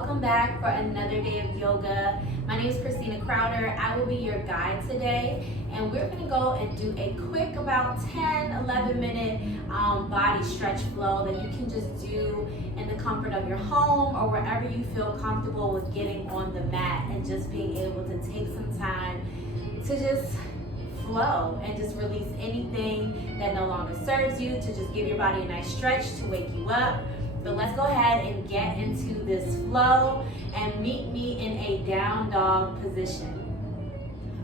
welcome back for another day of yoga. My name is Christina Crowder. I will be your guide today, and we're going to go and do a quick about 10-11 minute body stretch flow that you can just do in the comfort of your home or wherever you feel comfortable with getting on the mat and just being able to take some time to just flow and just release anything that no longer serves you, to just give your body a nice stretch to wake you up. But let's go ahead and get into this flow and meet me in a down dog position.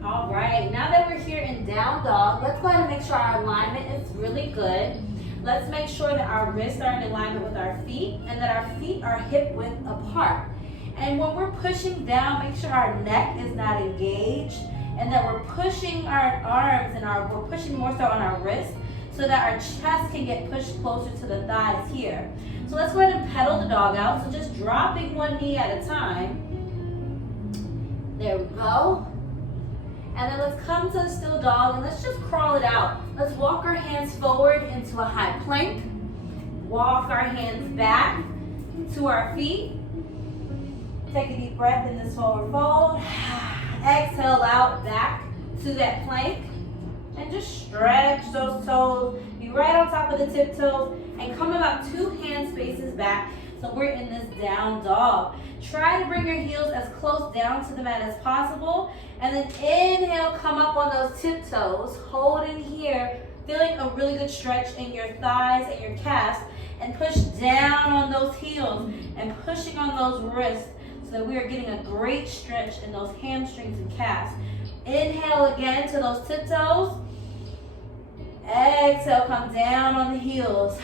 All right, now that we're here in down dog, let's go ahead and make sure our alignment is really good. Let's make sure that our wrists are in alignment with our feet and that our feet are hip width apart. And when we're pushing down, make sure our neck is not engaged and that we're pushing our arms and we're pushing more so on our wrists so that our chest can get pushed closer to the thighs here. So let's go ahead and pedal the dog out. So just dropping one knee at a time. There we go. And then let's come to the still dog and let's just crawl it out. Let's walk our hands forward into a high plank. Walk our hands back to our feet. Take a deep breath in this forward fold. Exhale out back to that plank. And just stretch those toes. Be right on top of the tiptoes. And come about 2 hand spaces back. So we're in this down dog. Try to bring your heels as close down to the mat as possible. And then inhale, come up on those tiptoes. Holding here. Feeling a really good stretch in your thighs and your calves. And push down on those heels. And pushing on those wrists. So that we are getting a great stretch in those hamstrings and calves. Inhale again to those tiptoes. Exhale, come down on the heels.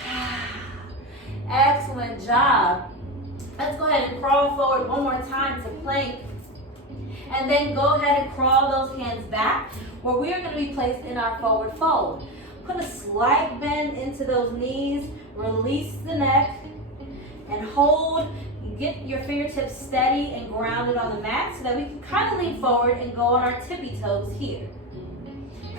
Excellent job. Let's go ahead and crawl forward one more time to plank. And then go ahead and crawl those hands back where we are going to be placed in our forward fold. Put a slight bend into those knees. Release the neck and hold. Get your fingertips steady and grounded on the mat so that we can kind of lean forward and go on our tippy toes here.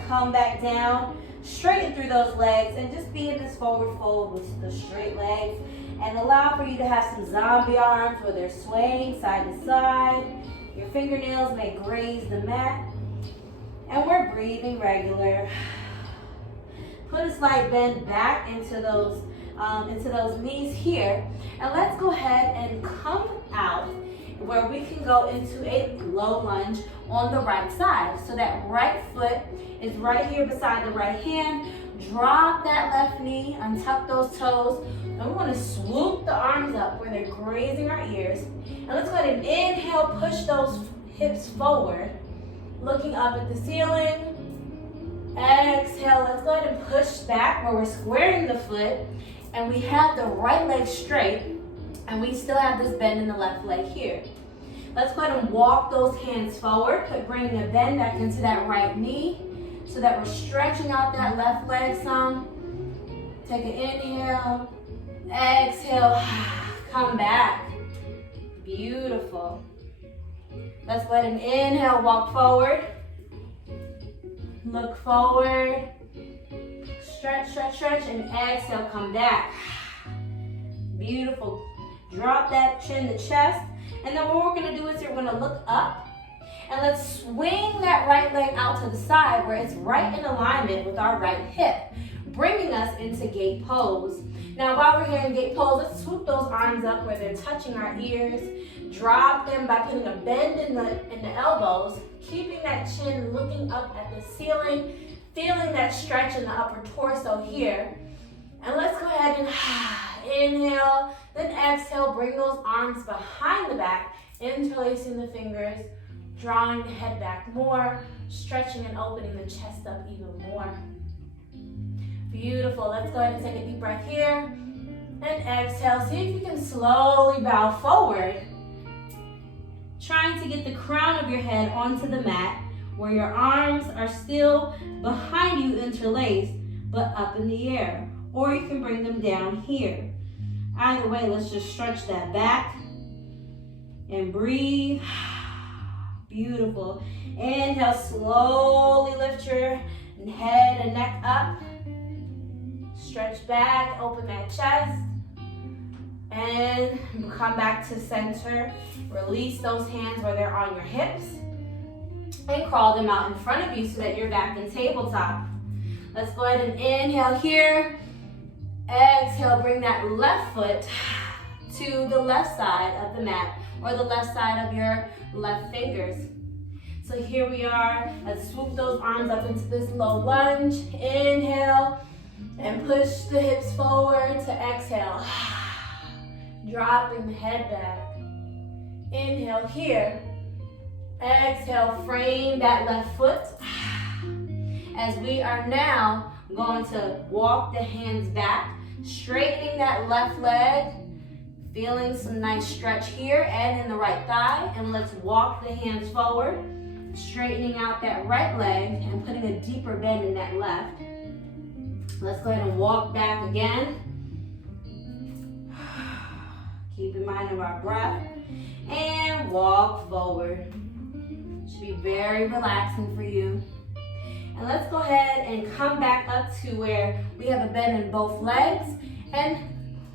Come back down, straighten through those legs, and just be in this forward fold with the straight legs. And allow for you to have some zombie arms where they're swaying side to side. Your fingernails may graze the mat. And we're breathing regular. Put a slight bend back into those knees here, and let's go ahead and come out where we can go into a low lunge on the right side. So that right foot is right here beside the right hand. Drop that left knee, untuck those toes, and we want to swoop the arms up where they're grazing our ears. And let's go ahead and inhale, push those hips forward, looking up at the ceiling. Exhale, let's go ahead and push back where we're squaring the foot. And we have the right leg straight, and we still have this bend in the left leg here. Let's go ahead and walk those hands forward, bringing a bend back into that right knee so that we're stretching out that left leg some. Take an inhale, exhale, come back. Beautiful. Let's go ahead and inhale, walk forward. Look forward. Stretch, stretch, stretch, and exhale, come back. Beautiful. Drop that chin to chest. And then what we're going to do is we're going to look up. And let's swing that right leg out to the side where it's right in alignment with our right hip, bringing us into gate pose. Now, while we're here in gate pose, let's swoop those arms up where they're touching our ears. Drop them by putting a bend in the elbows, keeping that chin looking up at the ceiling. Feeling that stretch in the upper torso here. And let's go ahead and inhale, then exhale, bring those arms behind the back, interlacing the fingers, drawing the head back more, stretching and opening the chest up even more. Beautiful. Let's go ahead and take a deep breath here. And exhale. See if you can slowly bow forward, trying to get the crown of your head onto the mat, where your arms are still behind you interlaced, but up in the air. Or you can bring them down here. Either way, let's just stretch that back and breathe. Beautiful. Inhale, slowly lift your head and neck up. Stretch back, open that chest. And come back to center. Release those hands where they're on your hips. And crawl them out in front of you so that you're back in tabletop. Let's go ahead and inhale here. Exhale, bring that left foot to the left side of the mat or the left side of your left fingers. So here we are. Let's swoop those arms up into this low lunge. Inhale and push the hips forward to exhale. Dropping the head back. Inhale here. Exhale, frame that left foot. As we are now going to walk the hands back, straightening that left leg, feeling some nice stretch here and in the right thigh. And let's walk the hands forward, straightening out that right leg and putting a deeper bend in that left. Let's go ahead and walk back again. Keep in mind of our breath. And walk forward. Should be very relaxing for you. And let's go ahead and come back up to where we have a bend in both legs. And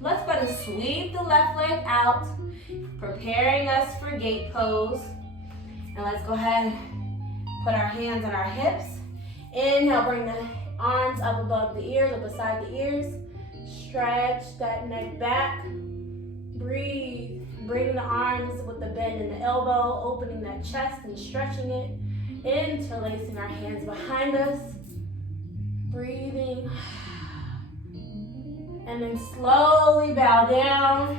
let's go ahead and sweep the left leg out, preparing us for gate pose. And let's go ahead and put our hands on our hips. Inhale, bring the arms up above the ears or beside the ears. Stretch that neck back. Breathe. Bring the arms with the bend in the elbow, opening that chest and stretching it. Interlacing our hands behind us. Breathing. And then slowly bow down.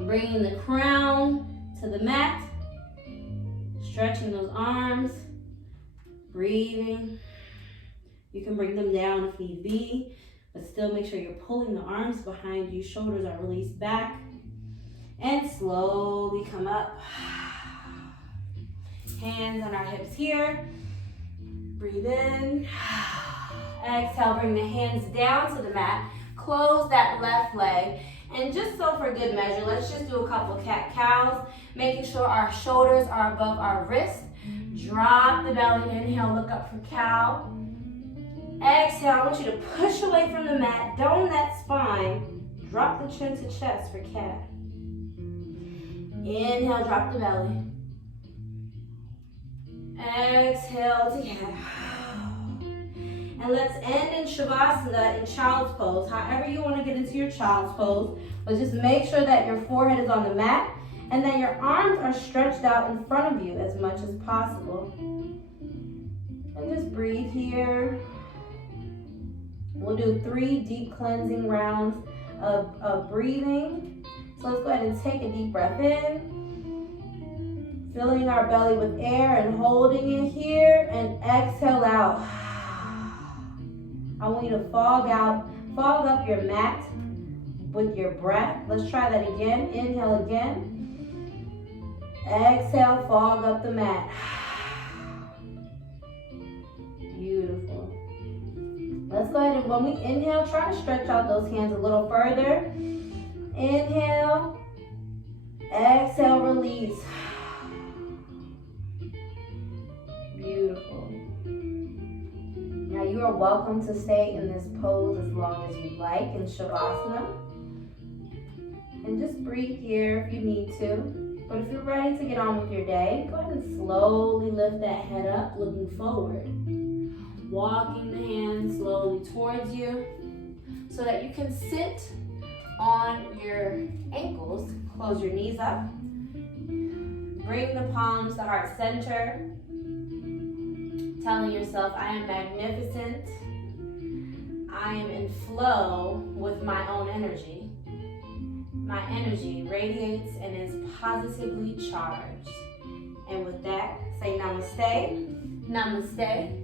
Bringing the crown to the mat. Stretching those arms. Breathing. You can bring them down if need be, but still make sure you're pulling the arms behind you. Shoulders are released back. And slowly come up. Hands on our hips here. Breathe in. Exhale, bring the hands down to the mat. Close that left leg. And just so for good measure, let's just do a couple cat-cows, making sure our shoulders are above our wrists. Drop the belly. Inhale, look up for cow. Exhale, I want you to push away from the mat. Dome that spine. Drop the chin to chest for cat. Inhale, drop the belly. Exhale to cat. And let's end in Shavasana in child's pose. However you want to get into your child's pose, but just make sure that your forehead is on the mat and that your arms are stretched out in front of you as much as possible. And just breathe here. We'll do 3 deep cleansing rounds of breathing. So let's go ahead and take a deep breath in, filling our belly with air and holding it here, and exhale out. I want you to fog up your mat with your breath. Let's try that again. Inhale again. Exhale, fog up the mat. Beautiful. Let's go ahead and when we inhale, try to stretch out those hands a little further. Inhale, exhale, release. Beautiful. Now you are welcome to stay in this pose as long as you like in Shavasana. And just breathe here if you need to. But if you're ready to get on with your day, go ahead and slowly lift that head up, looking forward. Walking the hands slowly towards you so that you can sit on your ankles. Close your knees up. Bring the palms to heart center. Telling yourself, I am magnificent. I am in flow with my own energy. My energy radiates and is positively charged. And with that, say namaste. Namaste.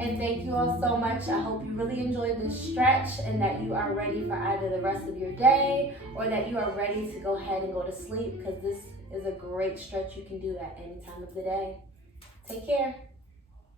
And thank you all so much. I hope you really enjoyed this stretch and that you are ready for either the rest of your day or that you are ready to go ahead and go to sleep, because this is a great stretch. You can do at any time of the day. Take care.